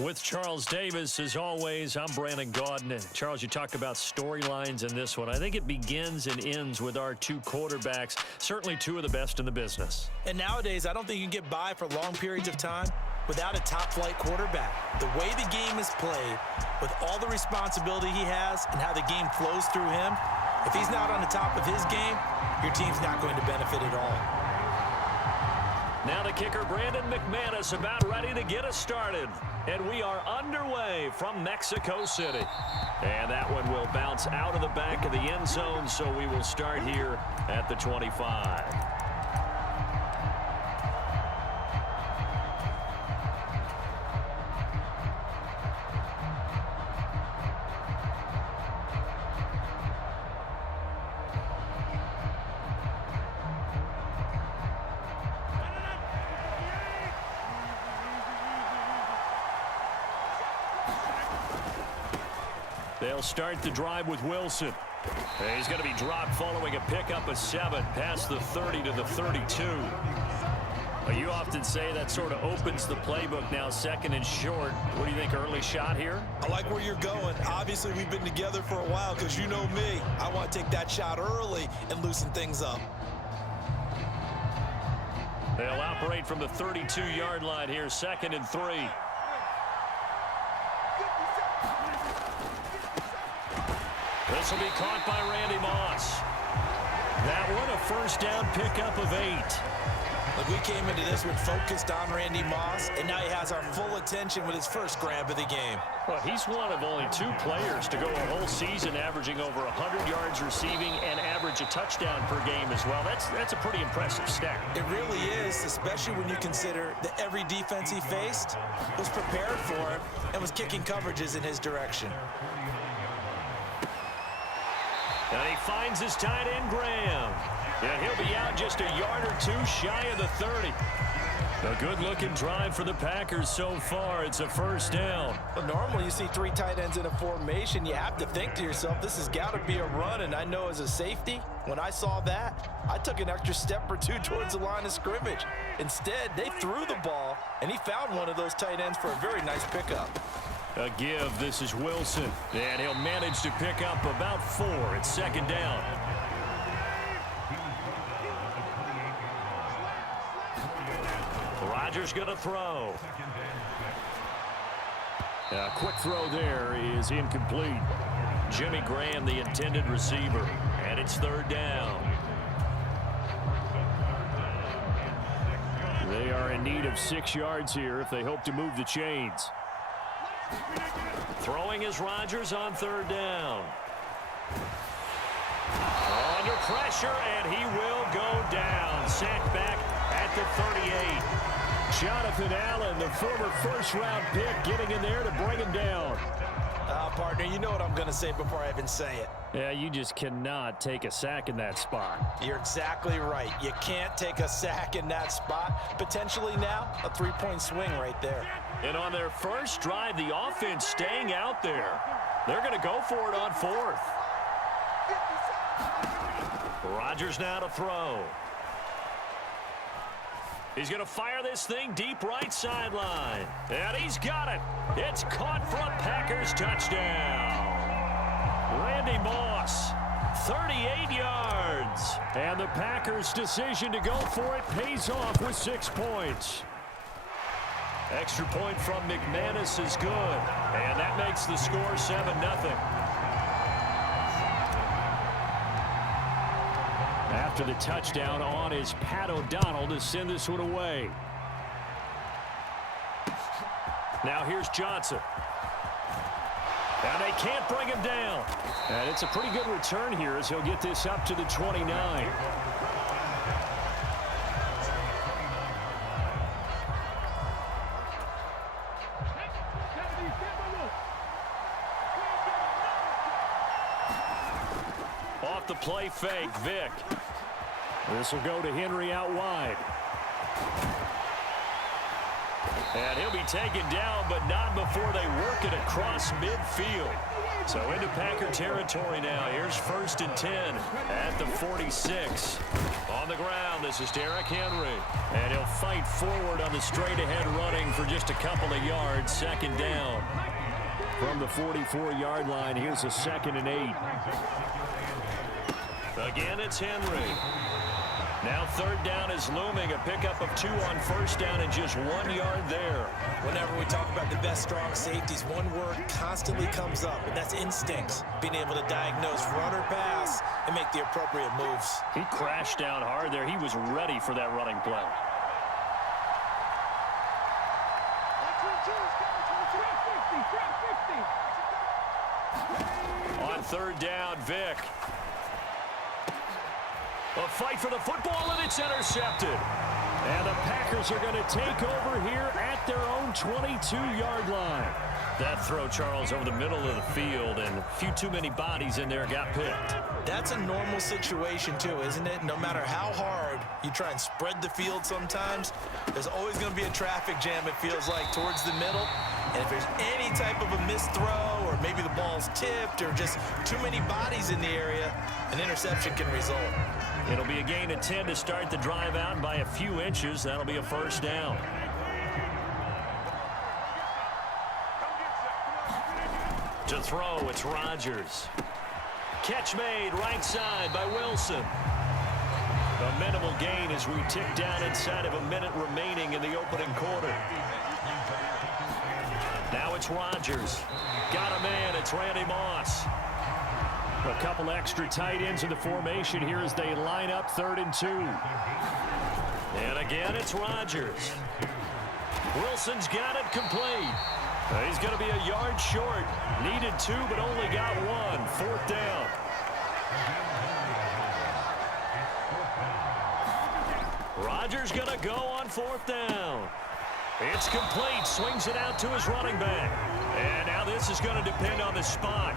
With Charles Davis, as always, I'm Brandon Gaudin. And Charles, you talk about storylines in this one. I think it begins and ends with our two quarterbacks, certainly two of the best in the business. And nowadays, I don't think you can get by for long periods of time without a top-flight quarterback. The way the game is played, with all the responsibility he has and how the game flows through him, if he's not on the top of his game, your team's not going to benefit at all. Now the kicker, Brandon McManus, about ready to get us started. And we are underway from Mexico City. And that one will bounce out of the back of the end zone, so we will start here at the 25. They'll start the drive with Wilson. He's going to be dropped following a pickup of 7 past the 30 to the 32. Well, you often say that sort of opens the playbook now, second and short. What do you think, early shot here? I like where you're going. Obviously, we've been together for a while because you know me. I want to take that shot early and loosen things up. They'll operate from the 32-yard line here, 2nd and 3. This will be caught by Randy Moss. That one, a first down pickup of 8. Look, we came into this one focused on Randy Moss, and now he has our full attention with his first grab of the game. Well, he's one of only 2 players to go a whole season averaging over 100 yards receiving and average a touchdown per game as well. That's a pretty impressive stat. It really is, especially when you consider that every defense he faced was prepared for him and was kicking coverages in his direction. And he finds his tight end, Graham. And he'll be out just a yard or 2 shy of the 30. A good-looking drive for the Packers so far. It's a first down. Well, normally you see 3 tight ends in a formation. You have to think to yourself, this has got to be a run. And I know as a safety, when I saw that, I took an extra step or 2 towards the line of scrimmage. Instead, they threw the ball, and he found one of those tight ends for a very nice pickup. A give. This is Wilson. And he'll manage to pick up about 4. It's 2nd down. Rodgers going to throw. A quick throw there is incomplete. Jimmy Graham, the intended receiver. And it's 3rd down. They are in need of 6 yards here if they hope to move the chains. Throwing is Rodgers on 3rd down. Under pressure, and he will go down. Sacked back at the 38. Jonathan Allen, the former first-round pick, getting in there to bring him down. Partner, you know what I'm going to say before I even say it. Yeah, you just cannot take a sack in that spot. You're exactly right. You can't take a sack in that spot. Potentially now, a 3-point swing right there. And on their first drive, the offense staying out there. They're going to go for it on 4th. Rodgers now to throw. He's going to fire this thing deep right sideline. And he's got it. It's caught for a Packers touchdown. Randy Moss, 38 yards. And the Packers' decision to go for it pays off with 6 points. Extra point from McManus is good. And that makes the score 7-0. After the touchdown, on is Pat O'Donnell to send this one away. Now here's Johnson. And they can't bring him down. And it's a pretty good return here as he'll get this up to the 29. Off the play fake, Vick. This will go to Henry out wide. And he'll be taken down, but not before they work it across midfield. So into Packer territory now. Here's 1st and 10 at the 46. On the ground, this is Derrick Henry. And he'll fight forward on the straight-ahead running for just a couple of yards. Second down. From the 44-yard line, here's a 2nd and 8. Again, it's Henry. Now 3rd down is looming. A pickup of 2 on 1st down and just 1 yard there. Whenever we talk about the best strong safeties, one word constantly comes up, and that's instincts. Being able to diagnose run or pass and make the appropriate moves. He crashed down hard there. He was ready for that running play. On 3rd down, Vick. A fight for the football, and it's intercepted. And the Packers are going to take over here at their own 22-yard line. That throw, Charles, over the middle of the field, and a few too many bodies in there got picked. That's a normal situation, too, isn't it? No matter how hard you try and spread the field sometimes, there's always going to be a traffic jam, it feels like, towards the middle. And if there's any type of a missed throw, or maybe the ball's tipped, or just too many bodies in the area, an interception can result. It'll be a gain of 10 to start the drive out by a few inches. That'll be a 1st down. To throw, it's Rodgers. Catch made right side by Wilson. A minimal gain as we tick down inside of a minute remaining in the opening quarter. Now it's Rodgers. Got a man. It's Randy Moss. A couple extra tight ends in the formation here as they line up 3rd and 2. And again, it's Rodgers. Wilson's got it complete. He's going to be a yard short. Needed 2, but only got 1. 4th down. Rodgers going to go on 4th down. It's complete. Swings it out to his running back. And now this is going to depend on the spot.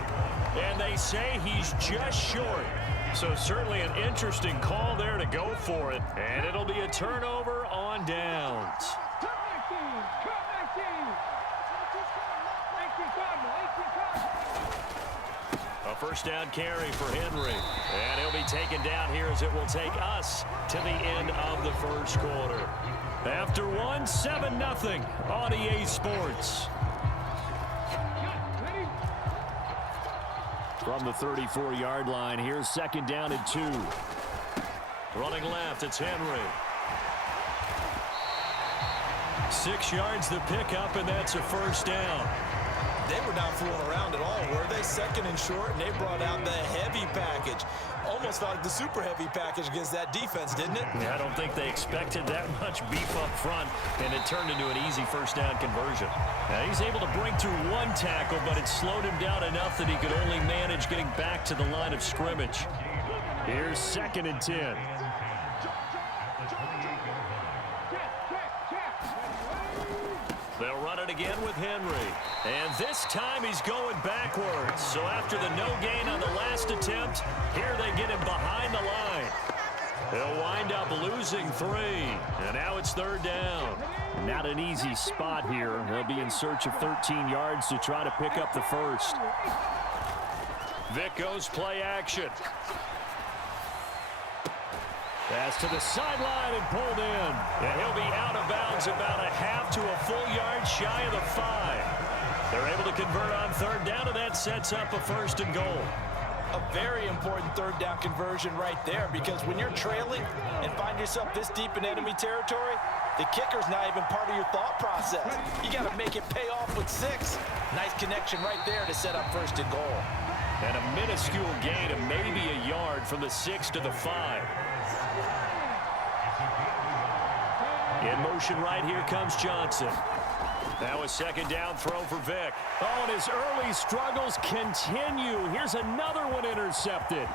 And they say he's just short. So certainly an interesting call there to go for it. And it'll be a turnover on downs. A 1st down carry for Henry. And he'll be taken down here as it will take us to the end of the 1st quarter. After 1, 7-0 on EA Sports. From the 34-yard line, here's 2nd down and 2. Running left, it's Henry. 6 yards the pickup, and that's a 1st down. They were not fooling around at all, were they? 2nd and short, and they brought out the heavy package. Almost like the super heavy package against that defense, didn't it? Yeah, I don't think they expected that much beef up front, and it turned into an easy 1st down conversion. Now, he's able to break through 1 tackle, but it slowed him down enough that he could only manage getting back to the line of scrimmage. Here's 2nd and 10. They'll run it again with Henry. And this time he's going backwards. So after the no gain on the last attempt, here they get him behind the line. They'll wind up losing 3. And now it's 3rd down. Not an easy spot here. They'll be in search of 13 yards to try to pick up the 1st. Vick goes play action. Pass to the sideline and pulled in. And he'll be out of bounds about a half to a full yard shy of the 5. They're able to convert on 3rd down, and that sets up a 1st and goal. A very important 3rd down conversion right there, because when you're trailing and find yourself this deep in enemy territory, the kicker's not even part of your thought process. You got to make it pay off with 6. Nice connection right there to set up 1st and goal. And a minuscule gain of maybe a yard from the 6 to the 5. In motion right here comes Johnson. Now a 2nd down throw for Vick. Oh, and his early struggles continue. Here's another one intercepted.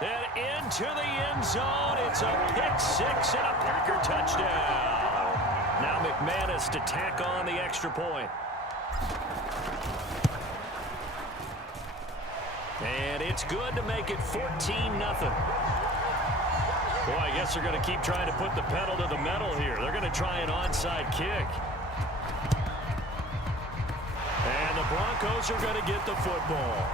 And into the end zone. It's a pick 6 and a Packer touchdown. Now McManus to tack on the extra point. And it's good to make it 14-0. Boy, I guess they're going to keep trying to put the pedal to the metal here. They're going to try an onside kick. Broncos are going to get the football.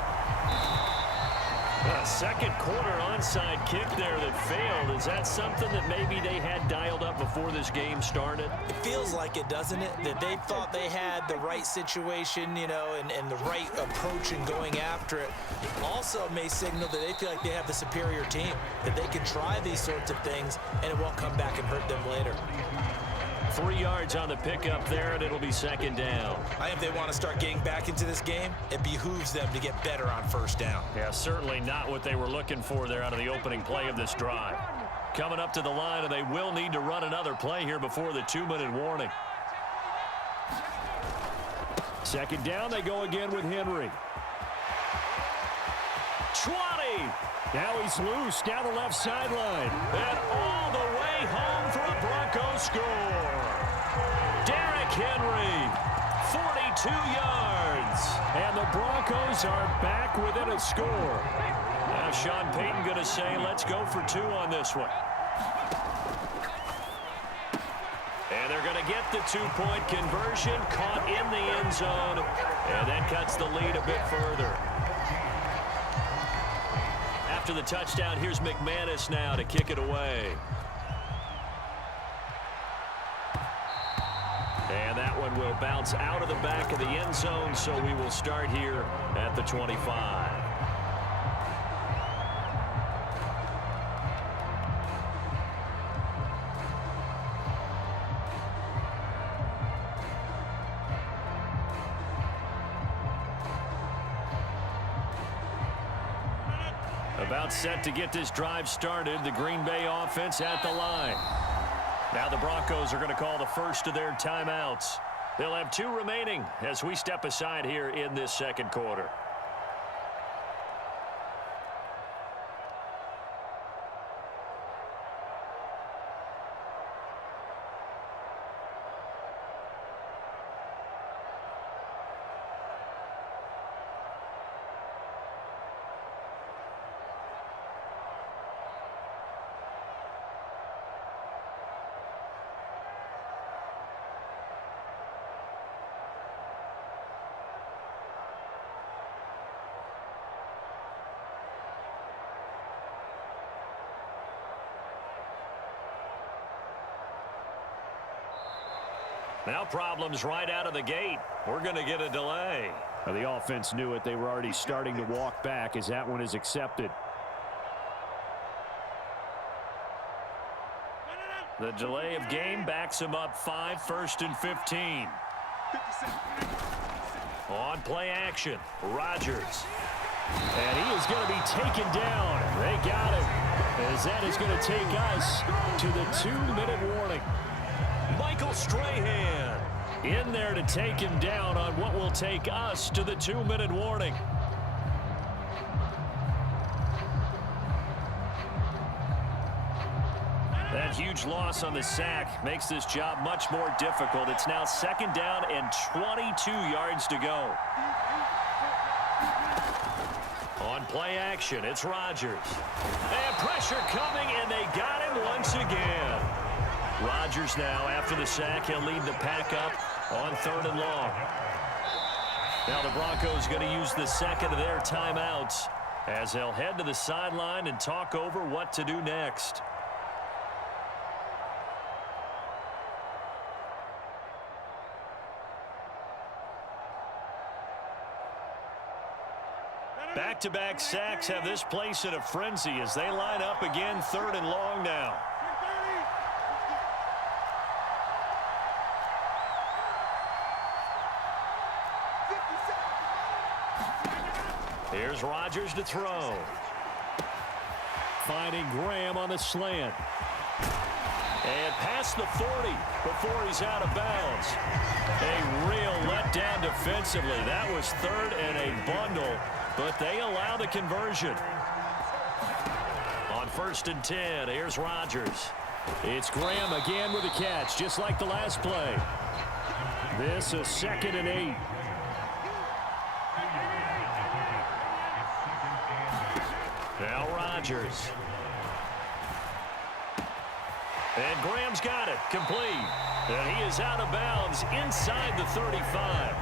A second quarter onside kick there that failed. Is that something that maybe they had dialed up before this game started? It feels like it, doesn't it? That they thought they had the right situation, you know, and the right approach in going after it. Also may signal that they feel like they have the superior team, that they can try these sorts of things and it won't come back and hurt them later. 3 yards on the pickup there, and it'll be second down. I think if they want to start getting back into this game, it behooves them to get better on first down. Yeah, certainly not what they were looking for there out of the opening play of this drive. Coming up to the line, and they will need to run another play here before the 2-minute warning. Second down, they go again with Henry. 20. Now he's loose down the left sideline. And all the way home for a Broncos score. Derrick Henry, 42 yards. And the Broncos are back within a score. Now Sean Payton going to say, let's go for 2 on this one. And they're going to get the 2-point conversion, caught in the end zone, and that cuts the lead a bit further. After the touchdown, here's McManus now to kick it away. And that one will bounce out of the back of the end zone, so we will start here at the 25. About set to get this drive started. The Green Bay offense at the line. Now the Broncos are going to call the first of their timeouts. They'll have 2 remaining as we step aside here in this second quarter. Now problems right out of the gate. We're going to get a delay. Well, the offense knew it. They were already starting to walk back as that one is accepted. The delay of game backs him up 5, 1st and 15. On play action, Rodgers. And he is going to be taken down. They got him. As that is going to take us to the 2-minute warning. Michael Strahan in there to take him down on what will take us to the 2-minute warning. That huge loss on the sack makes this job much more difficult. It's now second down and 22 yards to go. On play action, it's Rodgers. And pressure coming, and they got him once again. Rodgers now, after the sack, he'll lead the pack up on 3rd and long. Now the Broncos going to use the second of their timeouts as they'll head to the sideline and talk over what to do next. Back-to-back sacks have this place in a frenzy as they line up again 3rd and long now. Here's Rodgers to throw. Finding Graham on the slant. And past the 40 before he's out of bounds. A real letdown defensively. That was 3rd and a bundle, but they allow the conversion. On 1st and 10, here's Rodgers. It's Graham again with a catch, just like the last play. This is 2nd and 8. Now Rodgers. And Graham's got it, complete. And he is out of bounds inside the 35.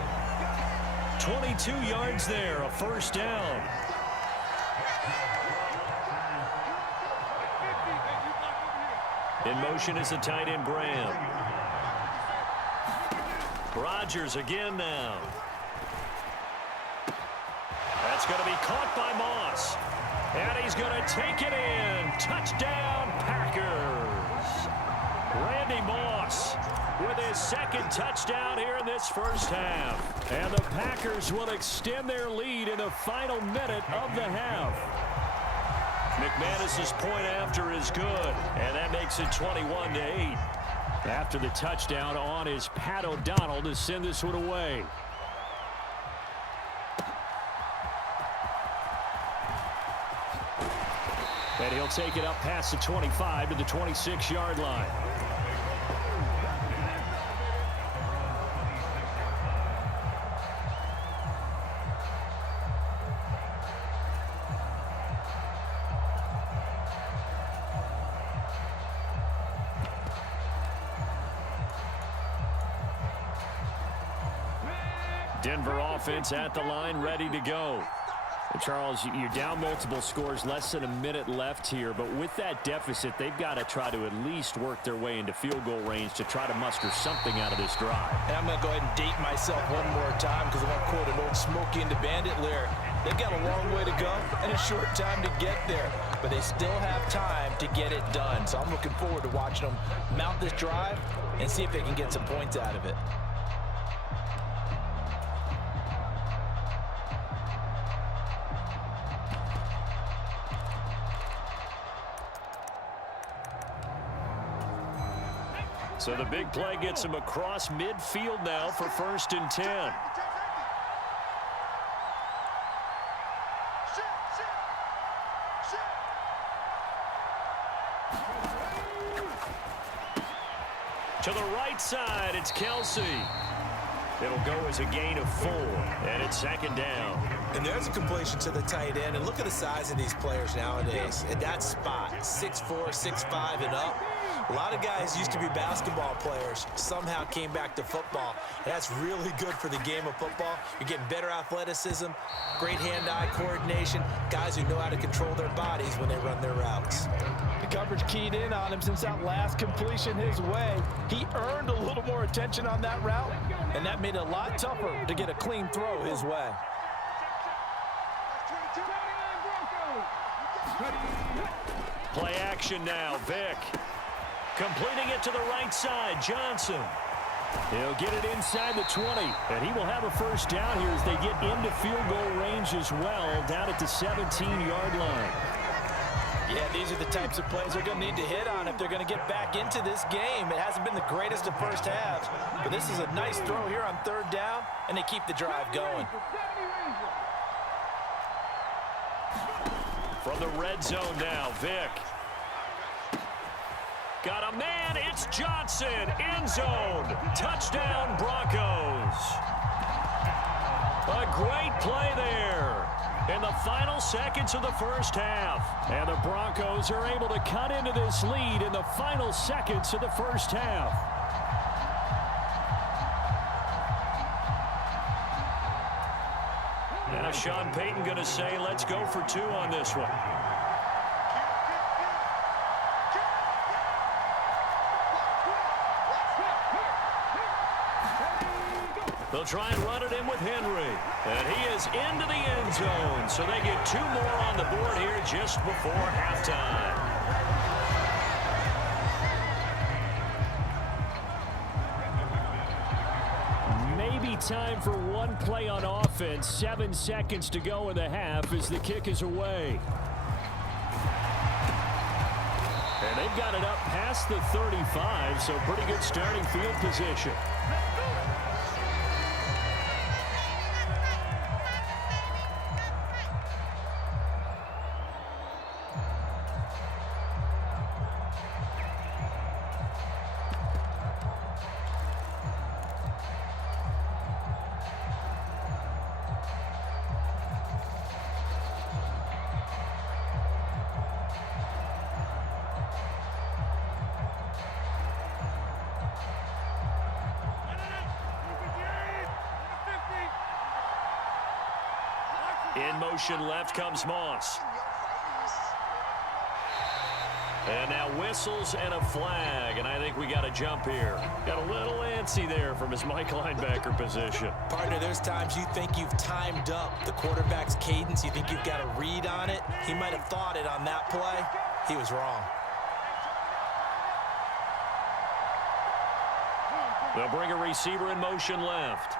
22 yards there, a first down. In motion is the tight end, Graham. Rodgers again now. That's going to be caught by Moss. And he's going to take it in. Touchdown, Packers. Randy Moss with his second touchdown here in this first half. And the Packers will extend their lead in the final minute of the half. McManus's point after is good, and that makes it 21-8. After the touchdown on is Pat O'Donnell to send this one away. And he'll take it up past the 25 to the 26-yard line. Denver offense at the line, ready to go. Charles, you're down multiple scores, less than a minute left here, but with that deficit, they've got to try to at least work their way into field goal range to try to muster something out of this drive. And I'm going to go ahead and date myself one more time because I want to quote an old Smokey and the Bandit lyric. They've got a long way to go and a short time to get there, but they still have time to get it done. So I'm looking forward to watching them mount this drive and see if they can get some points out of it. So the big play gets him across midfield now for 1st and 10. To the right side, it's Kelsey. It'll go as a gain of 4, and it's 2nd down. And there's a completion to the tight end, and look at the size of these players nowadays. At that spot, 6'4", 6'5", and up. A lot of guys used to be basketball players, somehow came back to football. And that's really good for the game of football. You're getting better athleticism, great hand-eye coordination, guys who know how to control their bodies when they run their routes. The coverage keyed in on him since that last completion his way. He earned a little more attention on that route, and that made it a lot tougher to get a clean throw his way. Play action now, Vick. Completing it to the right side, Johnson. He'll get it inside the 20, and he will have a first down here as they get into field goal range as well, down at the 17-yard line. Yeah, these are the types of plays they're going to need to hit on if they're going to get back into this game. It hasn't been the greatest of first halves, but this is a nice throw here on 3rd down, and they keep the drive going. From the red zone now, Vick. Got a man, it's Johnson, end zone. Touchdown, Broncos. A great play there in the final seconds of the first half. And the Broncos are able to cut into this lead in the final seconds of the first half. Now Sean Payton going to say, let's go for 2 on this one. They'll try and run it in with Henry. And he is into the end zone. So they get 2 more on the board here just before halftime. Maybe time for one play on offense. 7 seconds to go in the half as the kick is away. And they've got it up past the 35, so pretty good starting field position. In motion left comes Moss. And now whistles and a flag, and I think we got a jump here. Got a little antsy there from his Mike linebacker position. Partner, there's times you think you've timed up the quarterback's cadence. You think you've got a read on it. He might have thought it on that play. He was wrong. They'll bring a receiver in motion left.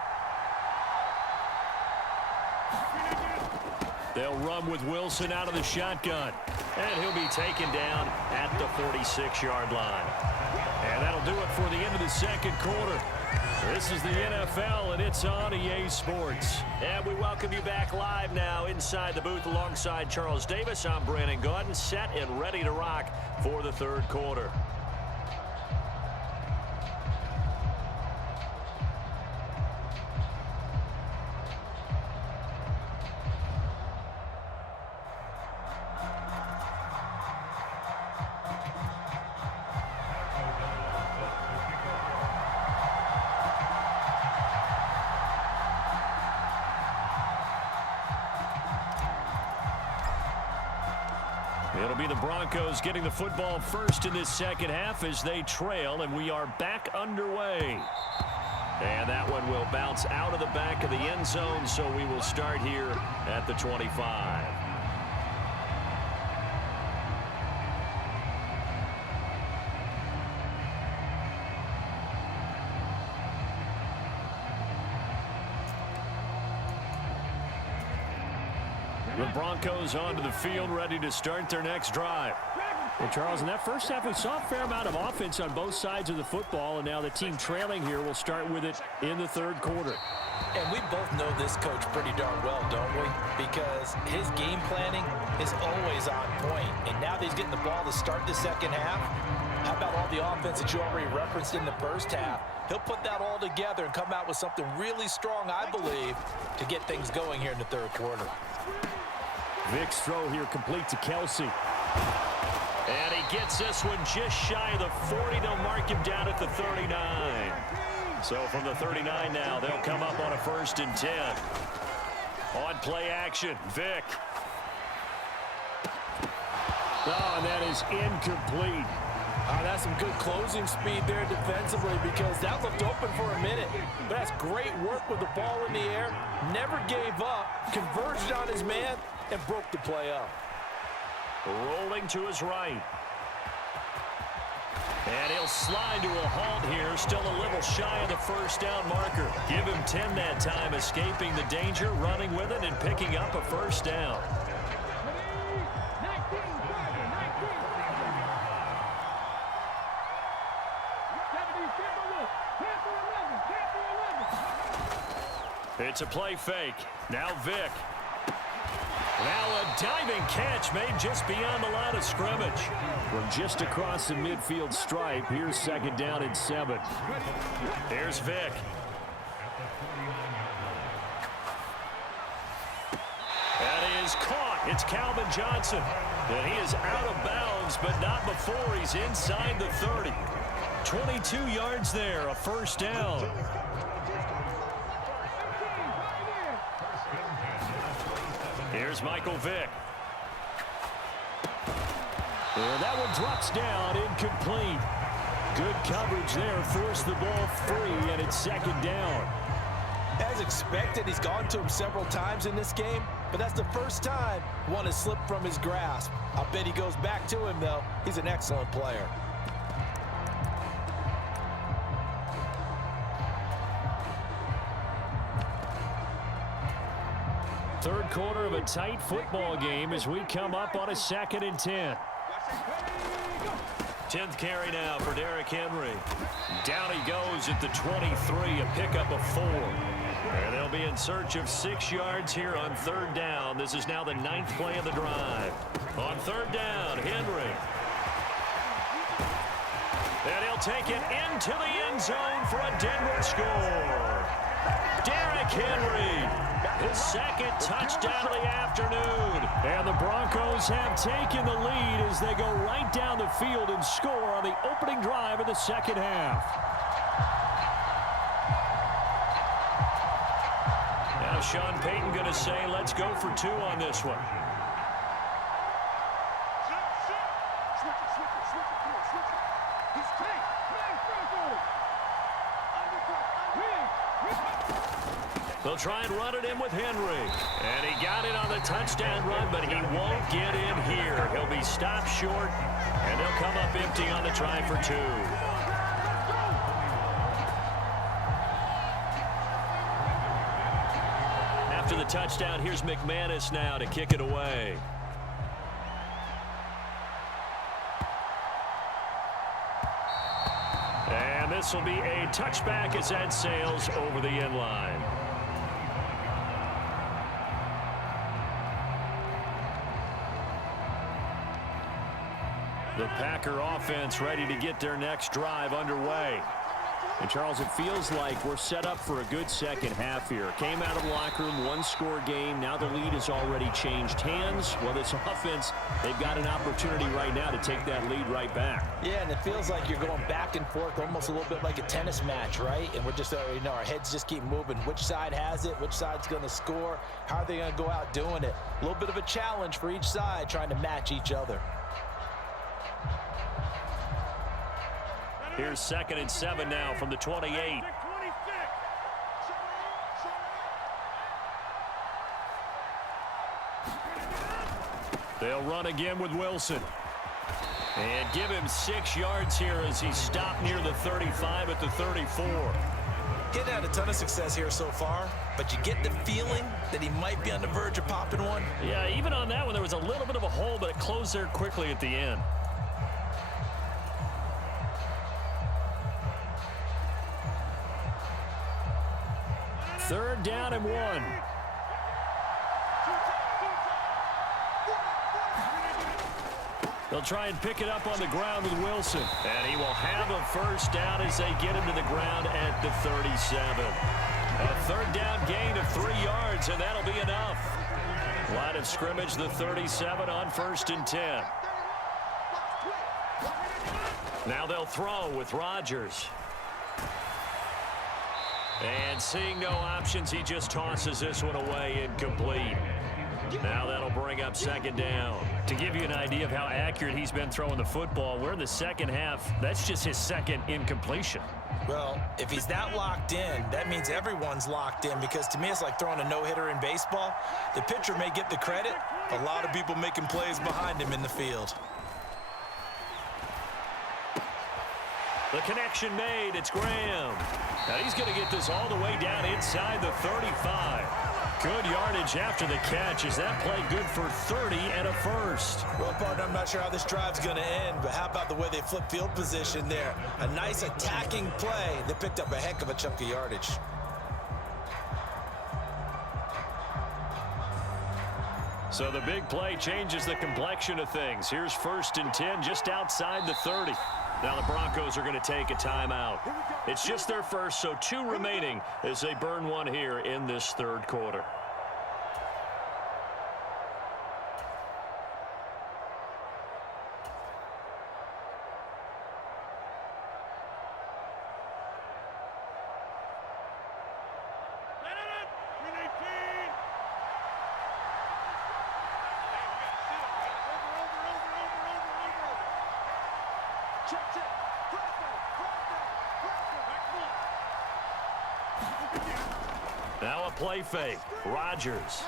They'll run with Wilson out of the shotgun. And he'll be taken down at the 46-yard line. And that'll do it for the end of the second quarter. This is the NFL, and it's on EA Sports. And we welcome you back live now inside the booth alongside Charles Davis. I'm Brandon Gaudin, set and ready to rock for the third quarter. It'll be the Broncos getting the football first in this second half as they trail, and we are back underway. And that one will bounce out of the back of the end zone, so we will start here at the 25. The Broncos onto the field, ready to start their next drive. Well, Charles, in that first half, we saw a fair amount of offense on both sides of the football, and now the team trailing here will start with it in the third quarter. And we both know this coach pretty darn well, don't we? Because his game planning is always on point. And now that he's getting the ball to start the second half, how about all the offense that you already referenced in the first half? He'll put that all together and come out with something really strong, I believe, to get things going here in the third quarter. Vic's throw here complete to Kelsey. And he gets this one just shy of the 40. They'll mark him down at the 39. So from the 39 now, they'll come up on a 1st and 10. On play action, Vic. Oh, and that is incomplete. That's some good closing speed there defensively because that looked open for a minute. But that's great work with the ball in the air. Never gave up, converged on his man, and broke the play up. Rolling to his right. And he'll slide to a halt here. Still a little shy of the first down marker. Give him 10 that time, escaping the danger, running with it, and picking up a first down. It's a play fake. Now Vic. Now a diving catch made just beyond the line of scrimmage. From just across the midfield stripe, here's 2nd down and 7. Here's Vic. That is caught. It's Calvin Johnson. And he is out of bounds, but not before he's inside the 30. 22 yards there, a first down. Here's Michael Vick. And that one drops down, incomplete. Good coverage there, forced the ball free, and it's 2nd down. As expected, he's gone to him several times in this game, but that's the first time one has slipped from his grasp. I bet he goes back to him, though. He's an excellent player. Third quarter of a tight football game as we come up on a 2nd and 10. 10th carry now for Derrick Henry. Down he goes at the 23, a pickup of 4. And they'll be in search of 6 yards here on 3rd down. This is now the 9th play of the drive. On 3rd down, Henry. And he'll take it into the end zone for a Denver score. Derrick Henry, his 2nd touchdown of the afternoon. And the Broncos have taken the lead as they go right down the field and score on the opening drive of the second half. And Now Sean Payton going to say, let's go for 2 on this one. They'll try and run it in with Henry. And he got it on the touchdown run, but he won't get in here. He'll be stopped short, and they'll come up empty on the try for 2. After the touchdown, here's McManus now to kick it away. And this will be a touchback as that sails over the end line. The Packer offense ready to get their next drive underway. And, Charles, it feels like we're set up for a good second half here. Came out of the locker room, one-score game. Now the lead has already changed hands. Well, this offense, they've got an opportunity right now to take that lead right back. Yeah, and it feels like you're going back and forth, almost a little bit like a tennis match, right? And we're just, our heads just keep moving. Which side has it? Which side's going to score? How are they going to go out doing it? A little bit of a challenge for each side, trying to match each other. Here's 2nd and 7 now from the 28. They'll run again with Wilson. And give him 6 yards here as he stopped near the 35 at the 34. Getting had a ton of success here so far, but you get the feeling that he might be on the verge of popping one. Yeah, even on that one, there was a little bit of a hole, but it closed there quickly at the end. Third down and 1. They'll try and pick it up on the ground with Wilson. And he will have a first down as they get him to the ground at the 37. A third down gain of 3 yards, and that'll be enough. Line of scrimmage, the 37 on 1st and 10. Now they'll throw with Rodgers. And seeing no options, he just tosses this one away incomplete. Now that'll bring up 2nd down. To give you an idea of how accurate he's been throwing the football, we're in the second half. That's just his 2nd incompletion. Well, if he's that locked in, that means everyone's locked in, because to me it's like throwing a no-hitter in baseball. The pitcher may get the credit. A lot of people making plays behind him in the field. The connection made. It's Graham. Now he's going to get this all the way down inside the 35. Good yardage after the catch. Is that play good for 30 and a first? Well, partner, I'm not sure how this drive's going to end, but how about the way they flip field position there? A nice attacking play. They picked up a heck of a chunk of yardage. So the big play changes the complexion of things. Here's 1st and 10 just outside the 30. Now the Broncos are going to take a timeout. It's just their first, so 2 remaining as they burn one here in this 3rd quarter. Now a play fake. Rodgers.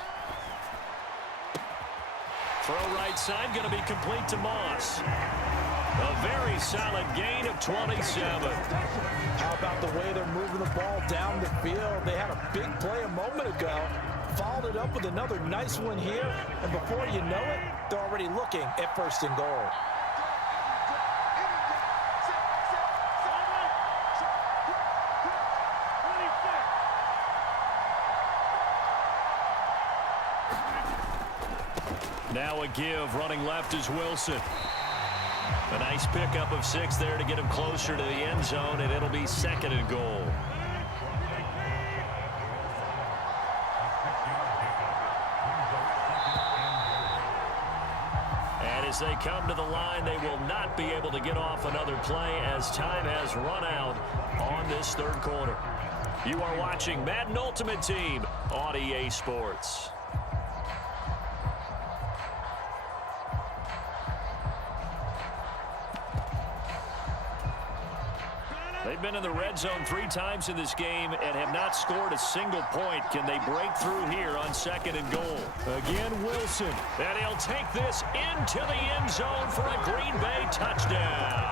Throw right side, going to be complete to Moss. A very solid gain of 27. How about the way they're moving the ball down the field? They had a big play a moment ago. Followed it up with another nice one here. And before you know it, they're already looking at 1st and goal. Now a give, running left is Wilson. A nice pickup of 6 there to get him closer to the end zone, and it'll be 2nd and goal. And as they come to the line, they will not be able to get off another play as time has run out on this 3rd quarter. You are watching Madden Ultimate Team on EA Sports. They've been in the red zone 3 times in this game and have not scored a single point. Can they break through here on 2nd and goal? Again, Wilson. And he'll take this into the end zone for a Green Bay touchdown.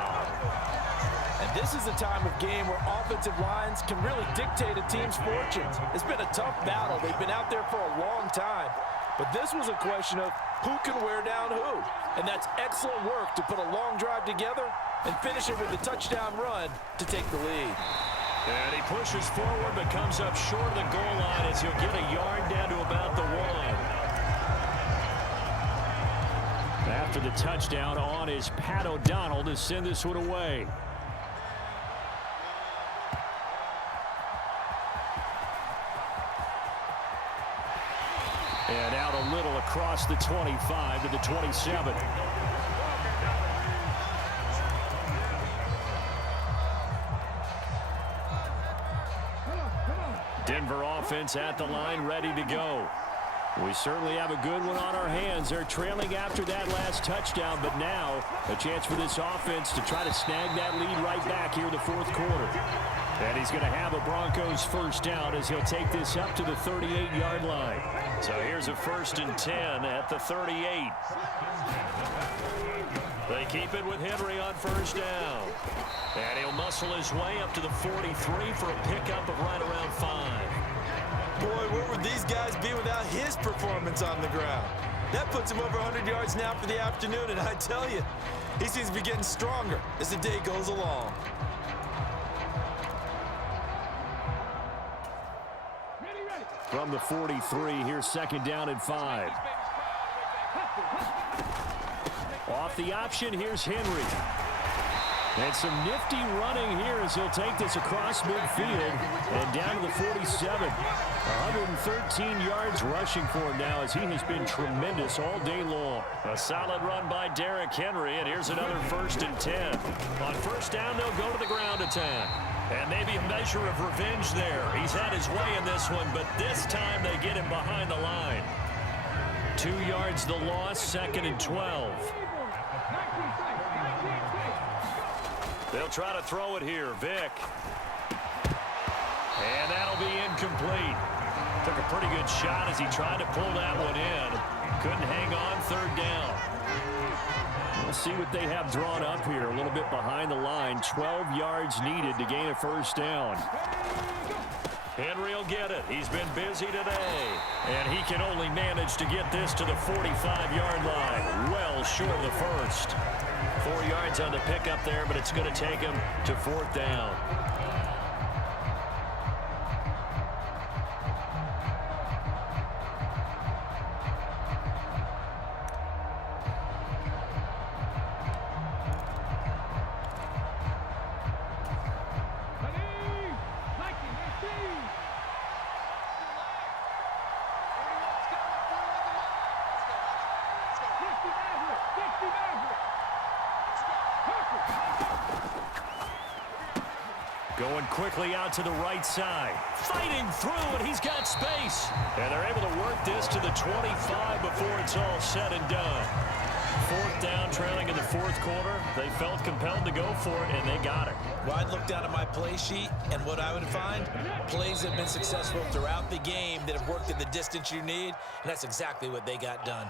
And this is a time of game where offensive lines can really dictate a team's fortunes. It's been a tough battle. They've been out there for a long time. But this was a question of who can wear down who. And that's excellent work to put a long drive together and finish it with a touchdown run to take the lead. And he pushes forward but comes up short of the goal line as he'll get a yard down to about the 1. After the touchdown on is Pat O'Donnell to send this one away. And out a little across the 25 to the 27. Denver offense at the line, ready to go. We certainly have a good one on our hands. They're trailing after that last touchdown, but now a chance for this offense to try to snag that lead right back here in the 4th quarter. And he's going to have a Broncos first down as he'll take this up to the 38-yard line. So here's a 1st and 10 at the 38. They keep it with Henry on 1st down. And he'll muscle his way up to the 43 for a pickup of right around 5. Boy, where would these guys be without his performance on the ground? That puts him over 100 yards now for the afternoon, and I tell you, he seems to be getting stronger as the day goes along. From the 43, here's 2nd down and 5. Off the option, here's Henry. And some nifty running here as he'll take this across midfield and down to the 47. 113 yards rushing for him now as he has been tremendous all day long. A solid run by Derrick Henry, and here's another 1st and 10. On 1st down, they'll go to the ground attack. And maybe a measure of revenge there. He's had his way in this one, but this time they get him behind the line. 2 yards the loss, 2nd and 12. They'll try to throw it here. Vick. And that'll be incomplete. Took a pretty good shot as he tried to pull that one in. Couldn't hang on, 3rd down. We'll see what they have drawn up here. A little bit behind the line. 12 yards needed to gain a 1st down. Henry will get it. He's been busy today. And he can only manage to get this to the 45-yard line. Well short of the 1st. 4 yards on the pickup there, but it's going to take him to 4th down. Going quickly out to the right side. Fighting through, and he's got space. And they're able to work this to the 25 before it's all said and done. 4th down, trailing in the 4th quarter. They felt compelled to go for it, and they got it. Well, I'd look down at my play sheet, and what I would find, plays have been successful throughout the game that have worked in the distance you need, and that's exactly what they got done.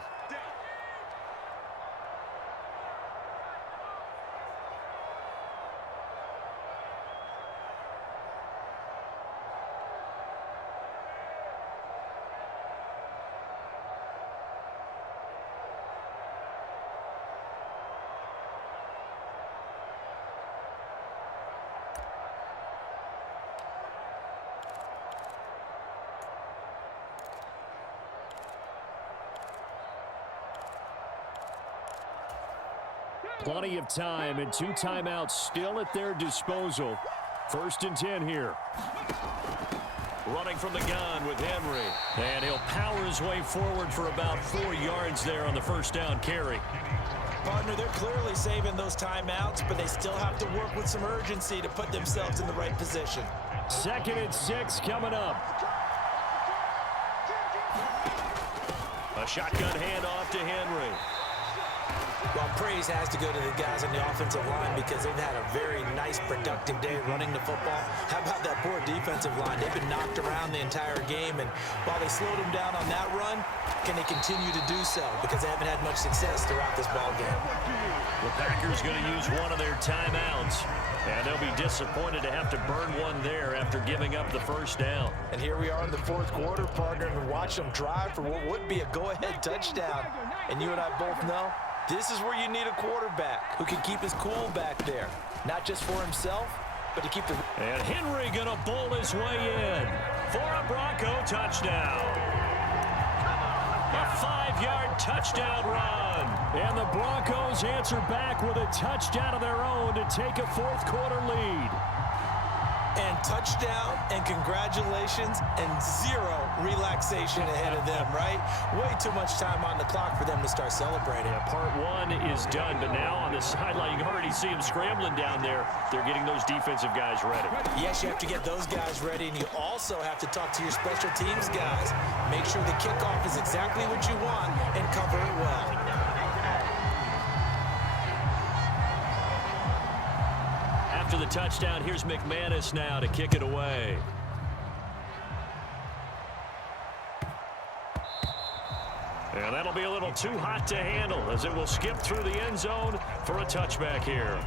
Plenty of time and 2 timeouts still at their disposal. 1st and 10 here. Running from the gun with Henry. And he'll power his way forward for about 4 yards there on the 1st down carry. Partner, they're clearly saving those timeouts, but they still have to work with some urgency to put themselves in the right position. 2nd and 6 coming up. A shotgun handoff to Henry. Well, praise has to go to the guys on the offensive line because they've had a very nice, productive day running the football. How about that poor defensive line? They've been knocked around the entire game, and while they slowed them down on that run, can they continue to do so? Because they haven't had much success throughout this ball game. The Packers going to use one of their timeouts, and they'll be disappointed to have to burn one there after giving up the first down. And here we are in the fourth quarter, partner, and watch them drive for what would be a go-ahead touchdown. And you and I both know this is where you need a quarterback who can keep his cool back there, not just for himself, but to keep the... And Henry going to bowl his way in for a Bronco touchdown. A 5-yard touchdown run. And the Broncos answer back with a touchdown of their own to take a fourth quarter lead. And touchdown, and congratulations, and zero relaxation ahead of them, right? Way too much time on the clock for them to start celebrating. Yeah, part one is done, but now on the sideline, you can already see them scrambling down there. They're getting those defensive guys ready. Yes, you have to get those guys ready, and you also have to talk to your special teams guys. Make sure the kickoff is exactly what you want and cover it well. After the touchdown, here's McManus now to kick it away. And that'll be a little too hot to handle as it will skip through the end zone for a touchback here.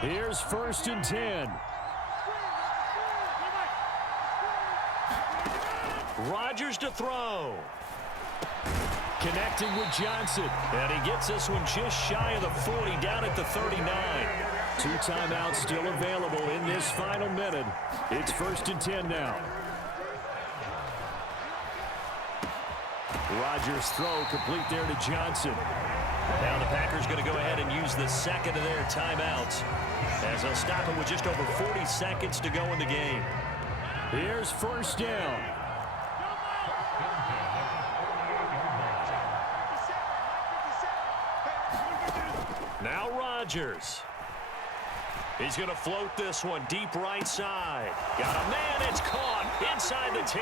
Here's 1st and 10. Rodgers to throw. Connecting with Johnson. And he gets this one just shy of the 40, down at the 39. 2 timeouts still available in this final minute. It's 1st and 10 now. Rodgers' throw complete there to Johnson. Now the Packers going to go ahead and use the second of their timeouts as they'll stop it with just over 40 seconds to go in the game. Here's 1st down. Now Rodgers. He's going to float this one deep right side. Got a man. It's caught inside the 10.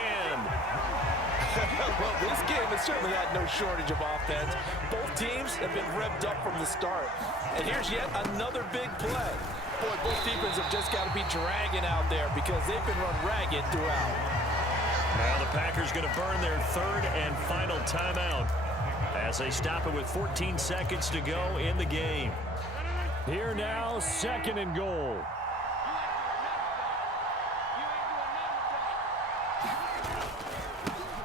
Well, this game has certainly had no shortage of offense. Both teams have been revved up from the start. And here's yet another big play. Boy, both defenses have just got to be dragging out there because they've been run ragged throughout. Now the Packers going to burn their third and final timeout as they stop it with 14 seconds to go in the game. Here now, 2nd and goal.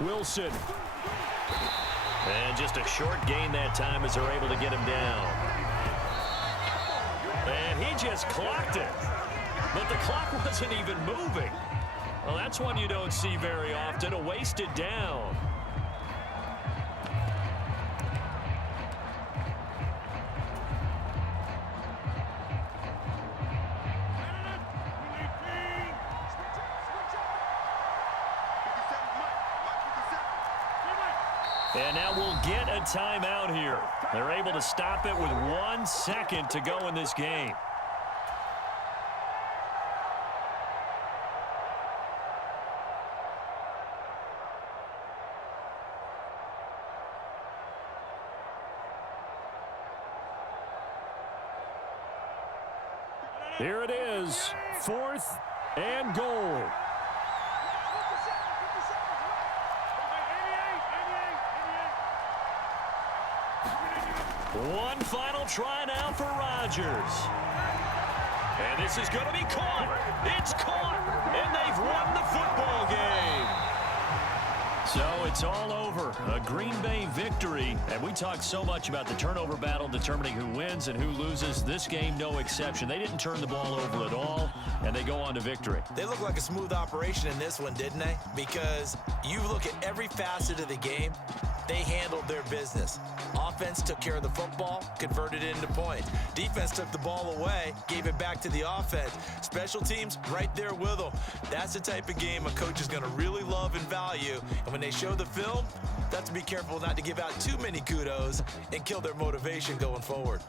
Wilson. And just a short gain that time as they're able to get him down. And he just clocked it. But the clock wasn't even moving. Well, that's one you don't see very often, a wasted down. And now we'll get a timeout here. They're able to stop it with 1 second to go in this game. Here it is, 4th and goal. One final try now for Rodgers. And this is going to be caught. It's caught. And they've won the football game. So it's all over. A Green Bay victory. And we talk so much about the turnover battle determining who wins and who loses. This game, no exception. They didn't turn the ball over at all, and they go on to victory. They look like a smooth operation in this one, didn't they? Because you look at every facet of the game, they handled their business. Offense took care of the football, converted it into points. Defense took the ball away, gave it back to the offense. Special teams right there with them. That's the type of game a coach is going to really love and value. And when they show the film, they have to be careful not to give out too many kudos and kill their motivation going forward.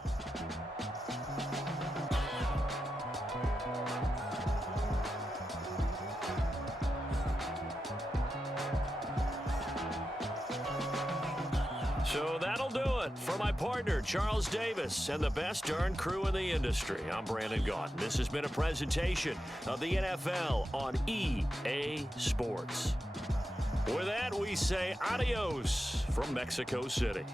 So that'll do it for my partner, Charles Davis, and the best darn crew in the industry. I'm Brandon Gaudin. This has been a presentation of the NFL on EA Sports. With that, we say adios from Mexico City.